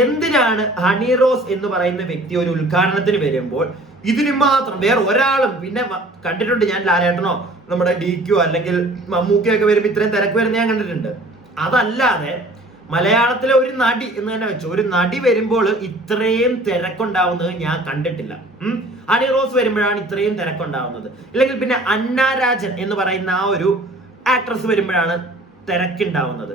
എന്തിനാണ് ഹണി റോസ് എന്ന് പറയുന്ന വ്യക്തി ഒരു ഉദ്ഘാടനത്തിന് വരുമ്പോൾ ഇതിന് മാത്രം വേറെ ഒരാളും പിന്നെ കണ്ടിട്ടുണ്ട് ഞാൻ ലാലേട്ടനോ നമ്മുടെ DQ അല്ലെങ്കിൽ മമ്മൂക്കയോ ഒക്കെ വരുമ്പോൾ ഇത്രയും തിരക്ക് വരുന്ന ഞാൻ കണ്ടിട്ടുണ്ട്. അതല്ലാതെ മലയാളത്തിലെ ഒരു നടി എന്ന് തന്നെ വെച്ചു ഒരു നടി വരുമ്പോൾ ഇത്രയും തിരക്കുണ്ടാവുന്നത് ഞാൻ കണ്ടിട്ടില്ല. ഹണി റോസ് വരുമ്പോഴാണ് ഇത്രയും തിരക്കുണ്ടാവുന്നത്. ഇല്ലെങ്കിൽ പിന്നെ അന്നാരാജൻ എന്ന് പറയുന്ന ആ ഒരു ആക്ട്രസ് വരുമ്പോഴാണ് തിരക്കുണ്ടാവുന്നത്.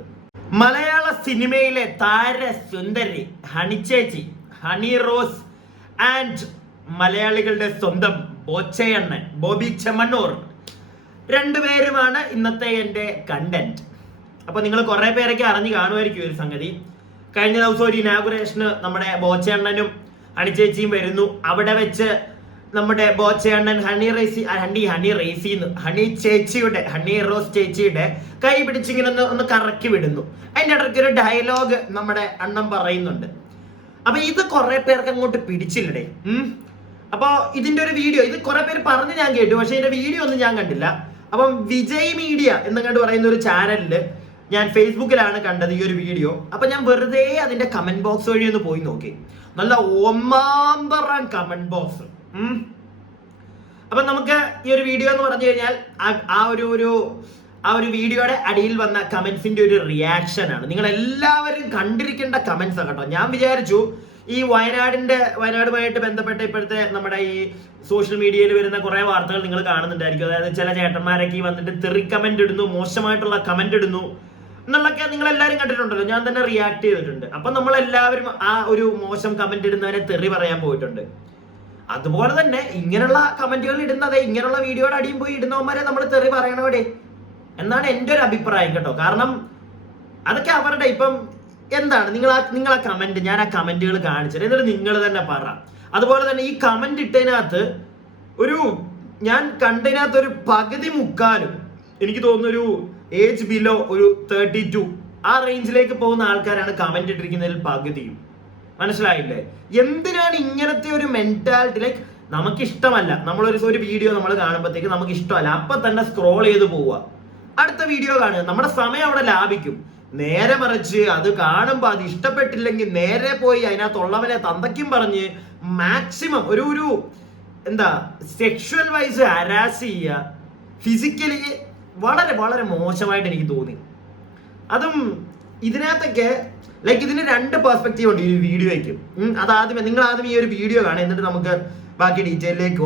മലയാള സിനിമയിലെ താരസുന്ദരി ഹണി ചേച്ചി, ഹണി റോസ് ആൻഡ് മലയാളികളുടെ സ്വന്തം ബോച്ചയണ്ണൻ ബോബി ചെമ്മണ്ണൂർ രണ്ടുപേരുമാണ് ഇന്നത്തെ എൻ്റെ കണ്ടന്റ്. അപ്പൊ നിങ്ങൾ കുറെ പേരൊക്കെ അറിഞ്ഞു കാണുമായിരിക്കും ഒരു സംഗതി. കഴിഞ്ഞ ദിവസം ഒരു ഇനാഗുറേഷന് നമ്മുടെ ബോച്ചയണ്ണനും ഹണി ചേച്ചിയും വരുന്നു. അവിടെ വെച്ച് നമ്മുടെ ബോച്ചയണ്ണൻ ഹണി ചേച്ചിയുടെ ഹണി റോസ് ചേച്ചിയുടെ കൈ പിടിച്ചിങ്ങനെ ഒന്ന് കറക്കി വിടുന്നു. അതിൻ്റെ ഇടയ്ക്ക് ഒരു ഡയലോഗ് നമ്മുടെ അണ്ണൻ പറയുന്നുണ്ട്. അപ്പൊ ഇത് കുറെ പേർക്ക് അങ്ങോട്ട് പിടിച്ചില്ലടേ. അപ്പൊ ഇതിന്റെ ഒരു വീഡിയോ ഇത് കുറെ പേര് പറഞ്ഞ് ഞാൻ കേട്ടു, പക്ഷെ ഇതിന്റെ വീഡിയോ ഒന്നും ഞാൻ കണ്ടില്ല. അപ്പം വിജയ് മീഡിയ എന്നങ്ങോട്ട് പറയുന്ന ഒരു ചാനലില് ഞാൻ ഫേസ്ബുക്കിലാണ് കണ്ടത് ഈ ഒരു വീഡിയോ. അപ്പൊ ഞാൻ വെറുതെ അതിന്റെ കമന്റ് ബോക്സ് വഴി ഒന്ന് പോയി നോക്കി. നല്ല ഒന്നാന്തരം കമന്റ് ബോക്സ്. അപ്പൊ നമുക്ക് ഈ ഒരു വീഡിയോ എന്ന് പറഞ്ഞു കഴിഞ്ഞാൽ ആ ഒരു വീഡിയോയുടെ അടിയിൽ വന്ന കമന്റ്സിന്റെ ഒരു റിയാക്ഷൻ ആണ്. നിങ്ങൾ എല്ലാവരും കണ്ടിരിക്കേണ്ട കമന്റ്സ് കേട്ടോ. ഞാൻ വിചാരിച്ചു ഈ വയനാടുമായിട്ട് ബന്ധപ്പെട്ട ഇപ്പോഴത്തെ നമ്മുടെ ഈ സോഷ്യൽ മീഡിയയിൽ വരുന്ന കുറെ വാർത്തകൾ നിങ്ങൾ കാണുന്നുണ്ടായിരിക്കും. അതായത് ചില ചേട്ടന്മാരൊക്കെ വന്നിട്ട് തെറി കമന്റ് ഇടുന്നു, മോശമായിട്ടുള്ള കമന്റ് ഇടുന്നു എന്നുള്ളൊക്കെ നിങ്ങൾ എല്ലാവരും കണ്ടിട്ടുണ്ടല്ലോ. ഞാൻ തന്നെ റിയാക്ട് ചെയ്തിട്ടുണ്ട്. അപ്പൊ നമ്മൾ എല്ലാവരും ആ ഒരു മോശം കമന്റ് ഇടുന്നവരെ തെറി പറയാൻ പോയിട്ടുണ്ട്. അതുപോലെ തന്നെ ഇങ്ങനെയുള്ള കമന്റുകൾ ഇടുന്നത് ഇങ്ങനെയുള്ള വീഡിയോയുടെ അടിയും പോയി ഇടുന്നവന്മാരെ നമ്മൾ തെറി പറയണവിടെ എന്നാണ് എൻ്റെ ഒരു അഭിപ്രായം കേട്ടോ. കാരണം അതൊക്കെ അവരുടെ ഇപ്പം എന്താണ് നിങ്ങളെ കമന്റ് ഞാൻ ആ കമന്റുകൾ കാണിച്ചത് എന്നിട്ട് നിങ്ങൾ തന്നെ പറ. അതുപോലെ തന്നെ ഈ കമന്റ് ഇട്ടതിനകത്ത് ഞാൻ കണ്ടതിനകത്ത് ഒരു പകുതി മുക്കാലും എനിക്ക് തോന്നുന്നു ഒരു ഏജ് ബിലോ ഒരു 32 ആ റേഞ്ചിലേക്ക് പോകുന്ന ആൾക്കാരാണ് കമന്റ് ഇട്ടിരിക്കുന്നതിൽ പകുതിയും. മനസ്സിലായില്ലേ? എന്തിനാണ് ഇങ്ങനത്തെ ഒരു മെന്റാലിറ്റി? ലൈക്ക് നമുക്ക് ഇഷ്ടമല്ല, നമ്മളൊരു വീഡിയോ നമ്മൾ കാണുമ്പോഴത്തേക്ക് നമുക്ക് ഇഷ്ടമല്ല, അപ്പൊ തന്നെ സ്ക്രോൾ ചെയ്ത് പോവുക, അടുത്ത വീഡിയോ കാണുക, നമ്മുടെ സമയം അവിടെ ലാഭിക്കും. നേരെ മറിച്ച് അത് കാണുമ്പോൾ അത് ഇഷ്ടപ്പെട്ടില്ലെങ്കിൽ നേരെ പോയി അതിനകത്തുള്ളവനെ തന്തയ്ക്കും പറഞ്ഞ് മാക്സിമം ഒരു സെക്ഷൽ വൈസ് ഹരാസ് ചെയ്യുക, ഫിസിക്കലി വളരെ വളരെ മോശമായിട്ട് എനിക്ക് തോന്നി. അതും ഇതിനകത്തൊക്കെ ലൈക്ക് ഇതിന് 2 പെർസ്പെക്റ്റീവ് ഉണ്ട് ഈ വീഡിയോയ്ക്ക്. നിങ്ങൾ ആദ്യം ഈ ഒരു വീഡിയോ കാണുക, എന്നിട്ട് നമുക്ക് ബാക്കി ഡീറ്റെയിലേക്ക്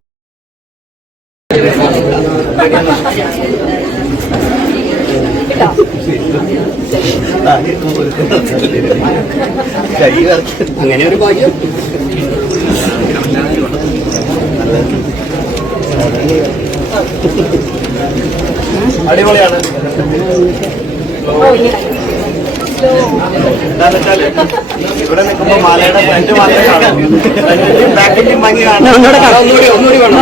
അങ്ങനെ ഒരു ഭാഗ്യം. അടിപൊളിയാണ്. എന്താന്ന് വെച്ചാല് ഇവിടെ നിൽക്കുമ്പോ മാലയുടെ ഫ്രണ്ട് മാത്രമേ കാണാം, ബാക്കിന്റെ ഭംഗി കാണാം. ഒന്നുകൂടി വേണം.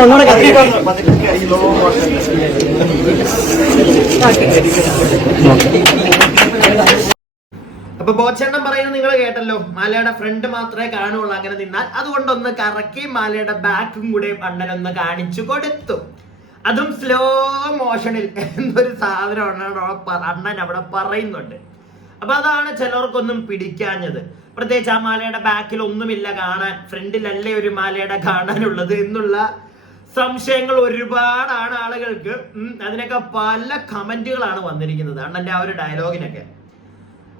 അപ്പൊ ബോച്ചെണ്ണം പറയുന്നത് നിങ്ങൾ കേട്ടല്ലോ, മാലയുടെ ഫ്രണ്ട് മാത്രമേ കാണുള്ളൂ. അങ്ങനെ നിന്നാൽ അതുകൊണ്ടൊന്ന് കറക്കി മാലയുടെ ബാക്കും കൂടെ അണ്ണനൊന്ന് കാണിച്ചു കൊടുത്തു. അതും സ്ലോ മോഷനിൽ എന്നൊരു സാധനം അണ്ണൻ അവിടെ പറയുന്നുണ്ട്. അപ്പൊ അതാണ് ചിലർക്കൊന്നും പിടിക്കാഞ്ഞത്. പ്രത്യേകിച്ച് ആ മാലയുടെ ബാക്കിൽ ഒന്നുമില്ല കാണാൻ, ഫ്രണ്ടിലല്ലേ ഒരു മാലയുടെ കാണാനുള്ളത് എന്നുള്ള സംശയങ്ങൾ ഒരുപാടാണ് ആളുകൾക്ക്. അതിനൊക്കെ പല കമന്റുകളാണ് വന്നിരിക്കുന്നത് അണ്ണന്റെ ആ ഒരു ഡയലോഗിനൊക്കെ.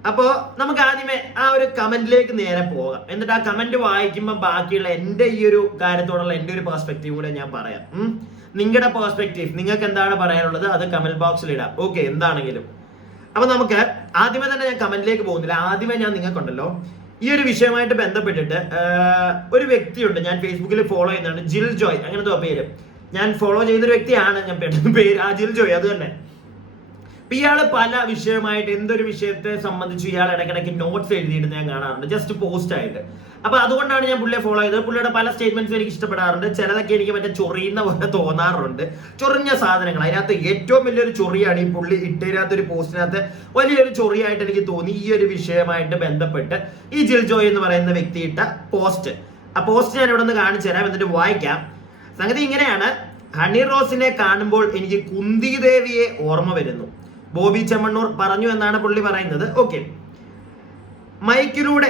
അപ്പോ നമുക്ക് ആദ്യമേ ആ ഒരു കമന്റിലേക്ക് നേരെ പോകാം. എന്നിട്ട് ആ കമന്റ് വായിക്കുമ്പോൾ ബാക്കിയുള്ള എൻ്റെ ഈ ഒരു കാര്യത്തോടുള്ള എൻ്റെ ഒരു പെർസ്പെക്റ്റീവ് കൂടെ ഞാൻ പറയാം. നിങ്ങളുടെ പെർസ്പെക്റ്റീവ്, നിങ്ങൾക്ക് എന്താണ് പറയാനുള്ളത് അത് കമന്റ് ബോക്സിൽ ഇടാം. ഓക്കെ, എന്താണെങ്കിലും. അപ്പൊ നമുക്ക് ആദ്യമേ തന്നെ ഞാൻ കമന്റിലേക്ക് പോകുന്നില്ല. ആദ്യമേ ഞാൻ നിങ്ങൾക്കുണ്ടല്ലോ ഈ ഒരു വിഷയമായിട്ട് ബന്ധപ്പെട്ടിട്ട് ഒരു വ്യക്തിയുണ്ട്, ഞാൻ ഫേസ്ബുക്കിൽ ഫോളോ ചെയ്യുന്നതാണ്, ജിൽ ജോയ് അങ്ങനത്തെ പേര്. ഞാൻ ഫോളോ ചെയ്യുന്നൊരു വ്യക്തിയാണ്, ഞാൻ പെട്ടെന്ന് പേര് ജിൽ ജോയ് അത് തന്നെ. ഇയാള് പല വിഷയമായിട്ട് എന്തൊരു വിഷയത്തെ സംബന്ധിച്ച് ഇയാൾ ഇടയ്ക്കിടയ്ക്ക് നോട്ട്സ് എഴുതിയിട്ട് ഞാൻ കാണാറുണ്ട്, ജസ്റ്റ് പോസ്റ്റ് ആയിട്ട്. അപ്പൊ അതുകൊണ്ടാണ് ഞാൻ പുള്ളിയെ ഫോളോ ചെയ്തത്. പുള്ളിയുടെ പല സ്റ്റേറ്റ്മെന്റ്സും എനിക്ക് ഇഷ്ടപ്പെടാറുണ്ട്. ചിലതൊക്കെ എനിക്ക് മറ്റേ ചൊറിയുന്ന പോലെ തോന്നാറുണ്ട്, ചൊറിഞ്ഞ സാധനങ്ങൾ. അതിനകത്ത് ഏറ്റവും വലിയൊരു ചൊറിയാണ് ഈ പുള്ളി ഇട്ടതിനകത്ത് ഒരു പോസ്റ്റിനകത്ത് വലിയൊരു ചൊറിയായിട്ട് എനിക്ക് തോന്നി ഈ ഒരു വിഷയമായിട്ട് ബന്ധപ്പെട്ട് ഈ ജിൽ ജോയ് എന്ന് പറയുന്ന വ്യക്തി ഇട്ട പോസ്റ്റ്. ആ പോസ്റ്റ് ഞാൻ ഇവിടെ നിന്ന് കാണിച്ചു തരാം, എന്നിട്ട് വായിക്കാം. സംഗതി ഇങ്ങനെയാണ്: ഹണി റോസിനെ കാണുമ്പോൾ എനിക്ക് കുന്തി ദേവിയെ ഓർമ്മ വരുന്നു. ബോബി ചെമ്മണ്ണൂർ പറഞ്ഞു എന്നാണ് പുള്ളി പറയുന്നത്. ഓക്കെ, മൈക്കിലൂടെ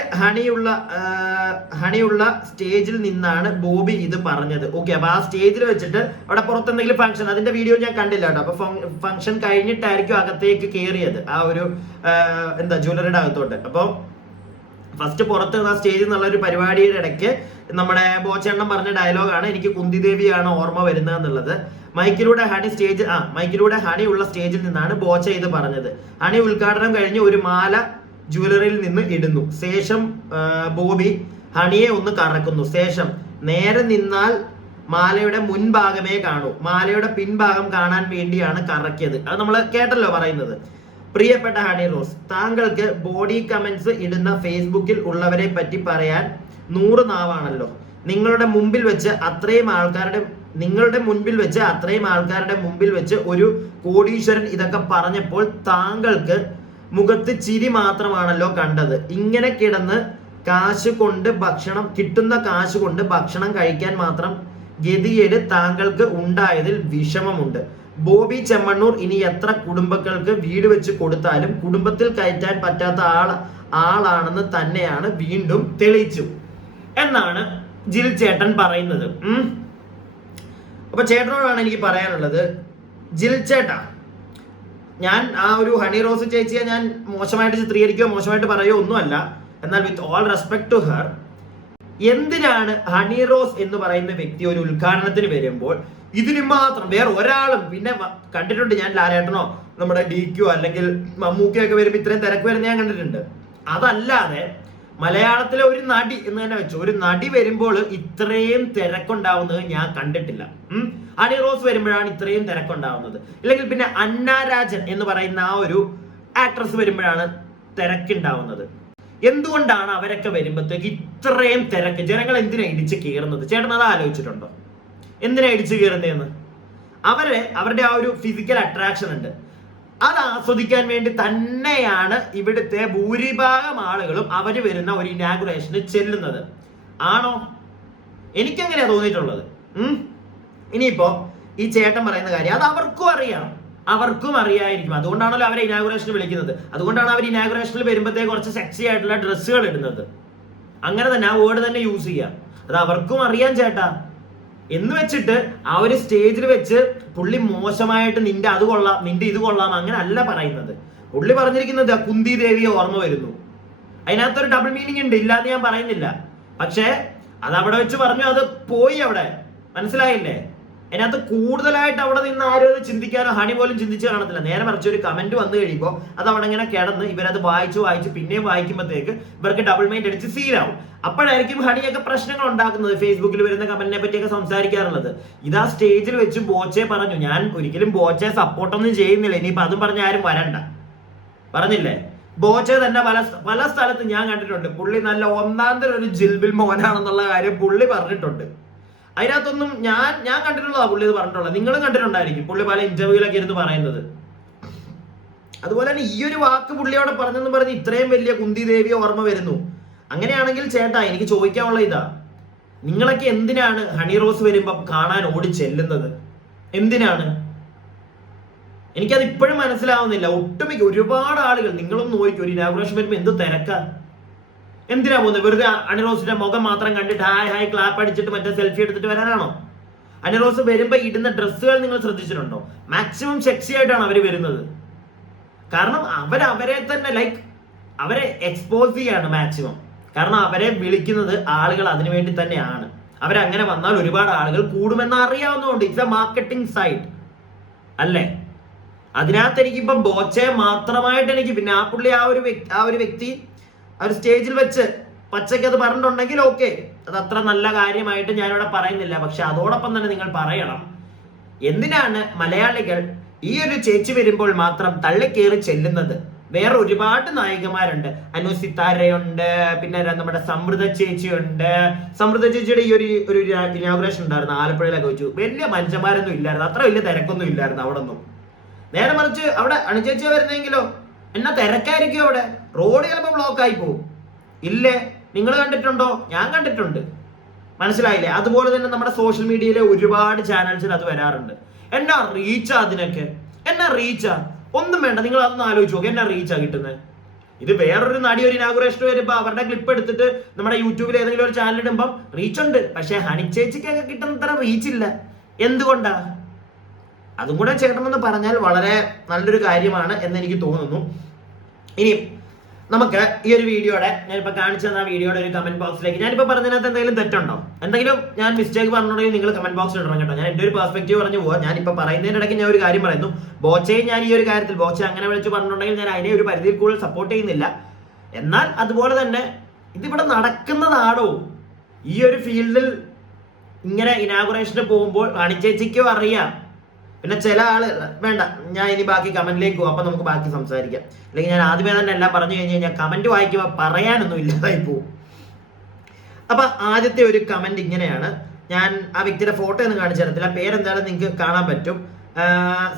ഹണിയുള്ള സ്റ്റേജിൽ നിന്നാണ് ബോബി ഇത് പറഞ്ഞത്. ഓക്കെ, അപ്പൊ ആ സ്റ്റേജിൽ വെച്ചിട്ട് അവിടെ പുറത്ത് എന്തെങ്കിലും ഫംഗ്ഷൻ, അതിന്റെ വീഡിയോ ഞാൻ കണ്ടില്ല കേട്ടോ. അപ്പൊ ഫംഗ്ഷൻ കഴിഞ്ഞിട്ടായിരിക്കും അകത്തേക്ക് കയറിയത്, ആ ഒരു ജ്വല്ലറിയുടെ അകത്തോട്ട്. അപ്പൊ ഫസ്റ്റ് പുറത്ത് ആ സ്റ്റേജിൽ നിന്നുള്ള ഒരു പരിപാടിയുടെ ഇടയ്ക്ക് നമ്മുടെ ബോച്ചെണ്ണം പറഞ്ഞ ഡയലോഗാണ് എനിക്ക് കുന്തിദേവിയാണ് ഓർമ്മ വരുന്നത് എന്നുള്ളത്. മൈക്കിലൂടെ ഹണി ഉള്ള സ്റ്റേജിൽ നിന്നാണ് ബോച്ച ഇത് പറഞ്ഞത്. ഹണി ഉദ്ഘാടനം കഴിഞ്ഞ് ഒരു മാല ജ്വല്ലറിയിൽ നിന്ന് ഇടുന്നു. ശേഷം ബോബി ഹണിയെ ഒന്ന് കറക്കുന്നു. ശേഷം നേരെ നിന്നാൽ മാലയുടെ മുൻഭാഗമേ കാണൂ, മാലയുടെ പിൻഭാഗം കാണാൻ വേണ്ടിയാണ് കറക്കിയത്. അത് നമ്മൾ കേട്ടല്ലോ പറയുന്നത്. പ്രിയപ്പെട്ട ഹണി റോസ്, താങ്കൾക്ക് ബോഡി കമന്റ്സ് ഇടുന്ന ഫേസ്ബുക്കിൽ ഉള്ളവരെ പറ്റി പറയാൻ 100 നാവാണല്ലോ. നിങ്ങളുടെ മുമ്പിൽ വെച്ച് അത്രയും ആൾക്കാരുടെ മുമ്പിൽ വെച്ച് ഒരു കോടീശ്വരൻ ഇതൊക്കെ പറഞ്ഞപ്പോൾ താങ്കൾക്ക് മുഖത്ത് ചിരി മാത്രമാണല്ലോ കണ്ടത്. ഇങ്ങനെ കിട്ടുന്ന കാശ് കൊണ്ട് ഭക്ഷണം കഴിക്കാൻ മാത്രം ഗതികേട് താങ്കൾക്ക് ഉണ്ടായതിൽ വിഷമമുണ്ട്. ബോബി ചെമ്മണ്ണൂർ ഇനി എത്ര കുടുംബങ്ങൾക്ക് വീട് വെച്ച് കൊടുത്താലും കുടുംബത്തിൽ കയറ്റാൻ പറ്റാത്ത ആളാണെന്ന് തന്നെയാണ് വീണ്ടും തെളിയിച്ചു എന്നാണ് ജിൽ ചേട്ടൻ പറയുന്നത്. അപ്പൊ ചേട്ടനോടാണ് എനിക്ക് പറയാനുള്ളത്. ജിൽ ചേട്ടാ, ഞാൻ ആ ഒരു ഹണി റോസ് ചേച്ചിയെ ഞാൻ മോശമായിട്ട് ചിത്രീകരിക്കുകയോ മോശമായിട്ട് പറയുകയോ ഒന്നുമല്ല. എന്നാൽ with all respect to her, എന്തിനാണ് ഹണി റോസ് എന്ന് പറയുന്ന വ്യക്തി ഒരു ഉദ്ഘാടനത്തിന് വരുമ്പോൾ ഇതിന് മാത്രം വേറെ ഒരാളും, പിന്നെ കണ്ടിട്ടുണ്ട് ഞാൻ ലാലേട്ടനോ നമ്മുടെ DQ അല്ലെങ്കിൽ മമ്മൂക്കയൊക്കെ വരുമ്പോൾ ഇത്രയും തിരക്ക് വരുന്ന ഞാൻ കണ്ടിട്ടുണ്ട്. അതല്ലാതെ മലയാളത്തിലെ ഒരു നടി എന്ന് തന്നെ വെച്ചു, ഒരു നടി വരുമ്പോൾ ഇത്രയും തിരക്കുണ്ടാവുന്നത് ഞാൻ കണ്ടിട്ടില്ല. ഹണി റോസ് വരുമ്പോഴാണ് ഇത്രയും തിരക്കുണ്ടാവുന്നത്. ഇല്ലെങ്കിൽ പിന്നെ അന്നാരാജൻ എന്ന് പറയുന്ന ആ ഒരു ആക്ട്രസ് വരുമ്പോഴാണ് തിരക്കുണ്ടാവുന്നത്. എന്തുകൊണ്ടാണ് അവരൊക്കെ വരുമ്പോഴത്തേക്ക് ഇത്രയും തിരക്ക്? ജനങ്ങൾ എന്തിനാ ഇടിച്ച് കയറുന്നത്? ചേട്ടൻ അത് ആലോചിച്ചിട്ടുണ്ടോ? എന്തിനാ ഇടിച്ചു കയറുന്നതെന്ന്? അവരുടെ ആ ഒരു ഫിസിക്കൽ അട്രാക്ഷൻ ഉണ്ട്, അത് ആസ്വദിക്കാൻ വേണ്ടി തന്നെയാണ് ഇവിടുത്തെ ഭൂരിഭാഗം ആളുകളും അവര് വരുന്ന ഒരു ഇനാഗുറേഷന് ചെല്ലുന്നത്. ആണോ? എനിക്കങ്ങനെയാ തോന്നിയിട്ടുള്ളത്. ഇനിയിപ്പോ ഈ ചേട്ടൻ പറയുന്ന കാര്യം അത് അവർക്കും അറിയായിരിക്കും. അതുകൊണ്ടാണല്ലോ അവരെ ഇനാഗുറേഷന് വിളിക്കുന്നത്. അതുകൊണ്ടാണ് അവർ ഇനാഗുറേഷനിൽ വരുമ്പോഴത്തേക്ക് കുറച്ച് സെക്സി ആയിട്ടുള്ള ഡ്രസ്സുകൾ ഇടുന്നത്. അങ്ങനെ തന്നെ ആ വേർഡ് തന്നെ യൂസ് ചെയ്യാം. അത് അവർക്കും അറിയാം ചേട്ടാ. എന്ന് വെച്ചിട്ട് ആ ഒരു സ്റ്റേജിൽ വെച്ച് പുള്ളി മോശമായിട്ട് നിന്റെ അത് കൊള്ളാം, നിന്റെ ഇത് കൊള്ളാം അങ്ങനെ അല്ല പറയുന്നത്. പുള്ളി പറഞ്ഞിരിക്കുന്നത് കുന്തി ദേവിയെ ഓർമ്മ വരുന്നു. അതിനകത്തൊരു ഡബിൾ മീനിങ് ഉണ്ട്, ഇല്ലാന്ന് ഞാൻ പറയുന്നില്ല. പക്ഷേ അത് അവിടെ വെച്ച് പറഞ്ഞു, അത് പോയി അവിടെ, മനസ്സിലായില്ലേ? അതിനകത്ത് കൂടുതലായിട്ട് അവിടെ നിന്ന് ആരും അത് ചിന്തിക്കാനോ ഹണി പോലും ചിന്തിച്ച് കാണത്തില്ല. നേരെ മറിച്ച് ഒരു കമന്റ് വന്നു കഴിയുമ്പോൾ അത് അവിടെ ഇങ്ങനെ കിടന്ന് ഇവരത് വായിച്ച് പിന്നെയും വായിക്കുമ്പോഴത്തേക്ക് ഇവർക്ക് ഡബിൾ മൈൻഡ് അടിച്ച് സീനാവും. അപ്പോഴായിരിക്കും ഹണിയൊക്കെ പ്രശ്നങ്ങൾ ഉണ്ടാക്കുന്നത്, ഫേസ്ബുക്കിൽ വരുന്ന കമന്റിനെ പറ്റിയൊക്കെ സംസാരിക്കാറുള്ളത്. ഇതാ സ്റ്റേജിൽ വെച്ച് ബോച്ചെ പറഞ്ഞു, ഞാൻ ഒരിക്കലും ബോച്ചെ സപ്പോർട്ടൊന്നും ചെയ്യുന്നില്ല, ഇനിയിപ്പോ അതും പറഞ്ഞ ആരും വരണ്ട പറഞ്ഞില്ലേ. ബോച്ചെ തന്നെ പല സ്ഥലത്ത് ഞാൻ കണ്ടിട്ടുണ്ട്. പുള്ളി നല്ല ഒന്നാം തരം ഒരു ജിൽബിൽ മോനാണെന്നുള്ള കാര്യം പുള്ളി പറഞ്ഞിട്ടുണ്ട്. അതിനകത്തൊന്നും ഞാൻ കണ്ടിട്ടുള്ളതാ പുള്ളി ഇത് പറഞ്ഞിട്ടുള്ളത്. നിങ്ങളും കണ്ടിട്ടുണ്ടായിരിക്കും പുള്ളി പല ഇന്റർവ്യൂലൊക്കെ ഇരുന്ന് പറയുന്നത്. അതുപോലെ തന്നെ ഈ ഒരു വാക്ക് പുള്ളിയോടെ പറഞ്ഞെന്ന് പറഞ്ഞ് ഇത്രയും വലിയ കുന്തി ദേവിയെ ഓർമ്മ വരുന്നു. അങ്ങനെയാണെങ്കിൽ ചേട്ടാ, എനിക്ക് ചോദിക്കാനുള്ള ഇതാ, നിങ്ങളൊക്കെ എന്തിനാണ് ഹണി റോസ് വരുമ്പോ കാണാൻ ഓടി ചെല്ലുന്നത്? എന്തിനാണ്? എനിക്കത് ഇപ്പോഴും മനസ്സിലാവുന്നില്ല. ഒട്ടുമിക്ക ഒരുപാട് ആളുകൾ, നിങ്ങളൊന്നും നോക്കിക്കും, ഒരു ഇനാഗുറേഷൻ വരുമ്പോ എന്ത് തിരക്കാ. എന്തിനാ പോകുന്നത്? വെറുതെ ഹണി റോസിന്റെ മുഖം മാത്രം കണ്ടിട്ട് ഹായ് ക്ലാപ്പ് അടിച്ചിട്ട് മറ്റേ സെൽഫി എടുത്തിട്ട് വരാനാണോ? ഹണി റോസ് വരുമ്പോ ഇടുന്ന ഡ്രസ്സുകൾ നിങ്ങൾ ശ്രദ്ധിച്ചിട്ടുണ്ടോ? മാക്സിമം സെക്സി ആയിട്ടാണ് അവർ വരുന്നത്. കാരണം അവരെ തന്നെ അവരെ എക്സ്പോസ് ചെയ്യാണ് മാക്സിമം. കാരണം അവരെ വിളിക്കുന്നത് ആളുകൾ അതിനു വേണ്ടി തന്നെയാണ്. അവരങ്ങനെ വന്നാൽ ഒരുപാട് ആളുകൾ കൂടുമെന്ന് അറിയാവുന്നതുകൊണ്ട് ഇറ്റ്സ് എ മാർക്കറ്റിംഗ് സൈറ്റ് അല്ലേ? അതിനകത്ത് എനിക്കിപ്പം ബോച്ചയെ മാത്രമായിട്ട് എനിക്ക്, പിന്നെ ആ പുള്ളി ആ ഒരു വ്യക്തി ആ ഒരു സ്റ്റേജിൽ വെച്ച് പച്ചയ്ക്ക് അത് പറഞ്ഞിട്ടുണ്ടെങ്കിൽ ഓക്കെ, അത് അത്ര നല്ല കാര്യമായിട്ട് ഞാനിവിടെ പറയുന്നില്ല. പക്ഷെ അതോടൊപ്പം തന്നെ നിങ്ങൾ പറയണം, എന്തിനാണ് മലയാളികൾ ഈ ഒരു ചേച്ചി വരുമ്പോൾ മാത്രം തള്ളിക്കേറി ചെല്ലുന്നത്? വേറെ ഒരുപാട് നായികമാരുണ്ട്. അനു സിത്താരയുണ്ട്, പിന്നെ നമ്മുടെ സമൃദ്ധ ചേച്ചിയുണ്ട്. സമൃദ്ധ ചേച്ചിയുടെ ഈ ഒരു ഇനാഗുറേഷൻ ഉണ്ടായിരുന്നു ആലപ്പുഴയിലൊക്കെ വെച്ചു. വലിയ മനുഷ്യന്മാരൊന്നും ഇല്ലായിരുന്നു, അത്ര വലിയ തിരക്കൊന്നും ഇല്ലായിരുന്നു അവിടെ ഒന്നും. നേരെ മറിച്ച് അവിടെ അണുചേച്ചിയ വരുന്നെങ്കിലോ എന്നാ തിരക്കായിരിക്കും. അവിടെ റോഡ് ചിലപ്പോൾ ബ്ലോക്ക് ആയി പോകും. ഇല്ലേ? നിങ്ങൾ കണ്ടിട്ടുണ്ടോ? ഞാൻ കണ്ടിട്ടുണ്ട്. മനസ്സിലായില്ലേ? അതുപോലെ തന്നെ നമ്മുടെ സോഷ്യൽ മീഡിയയിലെ ഒരുപാട് ചാനൽസിൽ അത് വരാറുണ്ട്. എന്നാ റീച്ചാ അതിനൊക്കെ? എന്നാ റീച്ചാ? ഒന്നും വേണ്ട, നിങ്ങൾ അതൊന്നും ആലോചിച്ച് നോക്കുക. എന്നാ റീച്ചാ കിട്ടുന്നത്? ഇത് വേറൊരു നടി ഒരു ഇനാഗുറേഷൻ വരുമ്പോ അവരുടെ ക്ലിപ്പ് എടുത്തിട്ട് നമ്മുടെ യൂട്യൂബിൽ ഏതെങ്കിലും ഒരു ചാനൽ ഇടുമ്പോൾ റീച്ച് ഉണ്ട്. പക്ഷെ ഹണി ചേച്ചിക്കൊക്കെ കിട്ടുന്നത്ര റീച്ച് ഇല്ല. എന്തുകൊണ്ടാ? അതും കൂടെ ചേട്ടനെന്ന് പറഞ്ഞാൽ വളരെ നല്ലൊരു കാര്യമാണ് എന്ന് എനിക്ക് തോന്നുന്നു. ഇനി നമുക്ക് ഈ ഒരു വീഡിയോയുടെ ഞാനിപ്പോൾ കാണിച്ചു തന്ന വീഡിയോയുടെ ഒരു കമന്റ് ബോക്സിലേക്ക് ഞാനിപ്പോൾ പറഞ്ഞതിനകത്ത് എന്തെങ്കിലും തെറ്റുണ്ടോ, എന്തെങ്കിലും ഞാൻ മിസ്റ്റേക്ക് പറഞ്ഞിട്ടുണ്ടെങ്കിൽ നിങ്ങൾ കമന്റ് ബോക്സിൽ ഇടണം കേട്ടോ. ഞാൻ എൻ്റെ ഒരു പെർസ്പെക്റ്റീവ് പറഞ്ഞു പോവാം. ഞാനിപ്പോൾ പറയുന്നതിൻ്റെ ഇടയ്ക്ക് ഞാൻ ഒരു കാര്യം പറയുന്നു. ബോച്ചയും ഞാൻ ഈ ഒരു കാര്യത്തിൽ ബോച്ച അങ്ങനെ വിളിച്ച് പറഞ്ഞിട്ടുണ്ടെങ്കിൽ ഞാൻ അതിനെ ഒരു പരിധിയിൽ കൂടുതൽ സപ്പോർട്ട് ചെയ്യുന്നില്ല. എന്നാൽ അതുപോലെ തന്നെ ഇതിവിടെ നടക്കുന്നതാണോ? ഈ ഒരു ഫീൽഡിൽ ഇങ്ങനെ ഇനാഗുറേഷന് പോകുമ്പോൾ അണിച്ചേച്ചിക്കോ അറിയാം. പിന്നെ ചില ആള് വേണ്ട, ഞാൻ ഇനി ബാക്കി കമന്റിലേക്ക് പോകും, അപ്പൊ നമുക്ക് ബാക്കി സംസാരിക്കാം. അല്ലെങ്കിൽ ഞാൻ ആദ്യമേ തന്നെ എല്ലാം പറഞ്ഞു കഴിഞ്ഞ് കഴിഞ്ഞാൽ കമന്റ് വായിക്കുമ്പോൾ പറയാനൊന്നും ഇല്ലാതായി പോവും. അപ്പൊ ആദ്യത്തെ ഒരു കമന്റ് ഇങ്ങനെയാണ്. ഞാൻ ആ വ്യക്തിയുടെ ഫോട്ടോ ഒന്നും കാണിച്ചു തരത്തില്ല, പേരെന്തായാലും നിങ്ങൾക്ക് കാണാൻ പറ്റും.